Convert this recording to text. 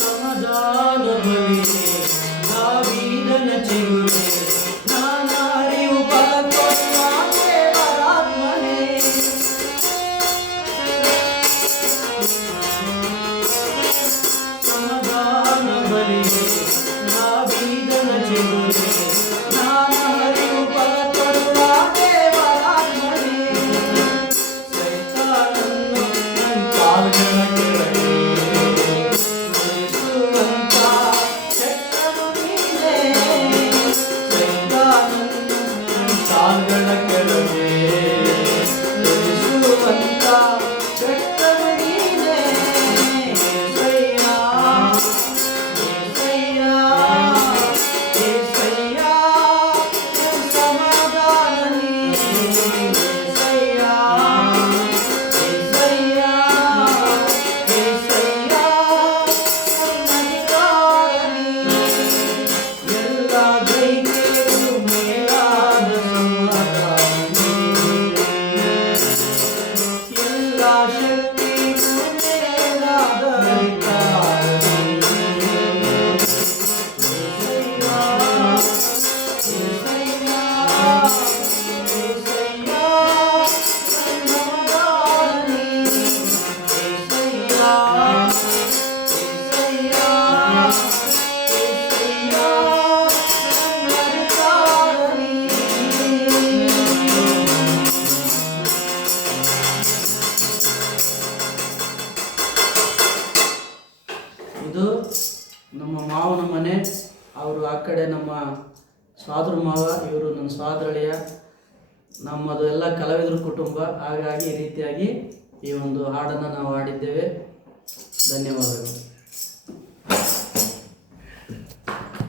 ಸಮಾಧಾನ ಬಲಿಯೇ ದಾವೀದನ ಚಿಗುರೇ ನಾನರಿವು ಬಲಕೊಡುವ ದೇವರಾತ್ಮನೇ. ಸಮಾಧಾನ ಬಲಿಯೇ ದಾವೀದನ ಚಿಗುರೇ ನಾನರಿವು ಬಲಕೊಡುವ ದೇವರಾತ್ಮನೇ. ಸೈತಾನನ್ನು ನನ್ನ ಕಾಲುಗಳ ಕೆಳಗೆ ಉಳಿಸುವಂತ ಶಕ್ತನು ನೀನೇ. ಸೈತಾನನ್ನು ನನ್ನ ಕಾಲುಗಳ ಕೆಳಗೆ ಉಳಿಸುವಂತ ಶಕ್ತನು ನೀನೇ. యేసయ్యా, యేసయ్యా, యేసయ్యా, సమాధాన నీవే. యేసయ్యా, యేసయ్యా, యేసయ్యా, అధికార నీవే. ಎಲ್ಲ ದೈತ್ಯರು ಮೇಲಾದ ಸಮಾಧಾನ ನೀವೇ. ಎಲ್ಲ ಶಕ್ತಿಗೂ ಮೇಲಾದ ಅಧಿಕಾರ ನೀವೇ. యేసయ్యా, యేసయ్యా, యేసయ్యా, సమాధాన నీవే. యేసయ్యా, యేసయ్యా, యేసయ్యా, అధికార నీవే. ಇದು ನಮ್ಮ ಮಾವನ ಮನೆ. ಅವರು ಆ ಕಡೆ ನಮ್ಮ ಸೋದರ ಮಾವ, ಇವರು ನನ್ನ ಸೋದರಳಿಯ. ನಮ್ಮದು ಎಲ್ಲ ಕಲಾವಿದರ ಕುಟುಂಬ. ಹಾಗಾಗಿ ಈ ರೀತಿಯಾಗಿ ಈ ಒಂದು ಹಾಡನ್ನು ನಾವು ಹಾಡಿದ್ದೇವೆ. ಧನ್ಯವಾದಗಳು.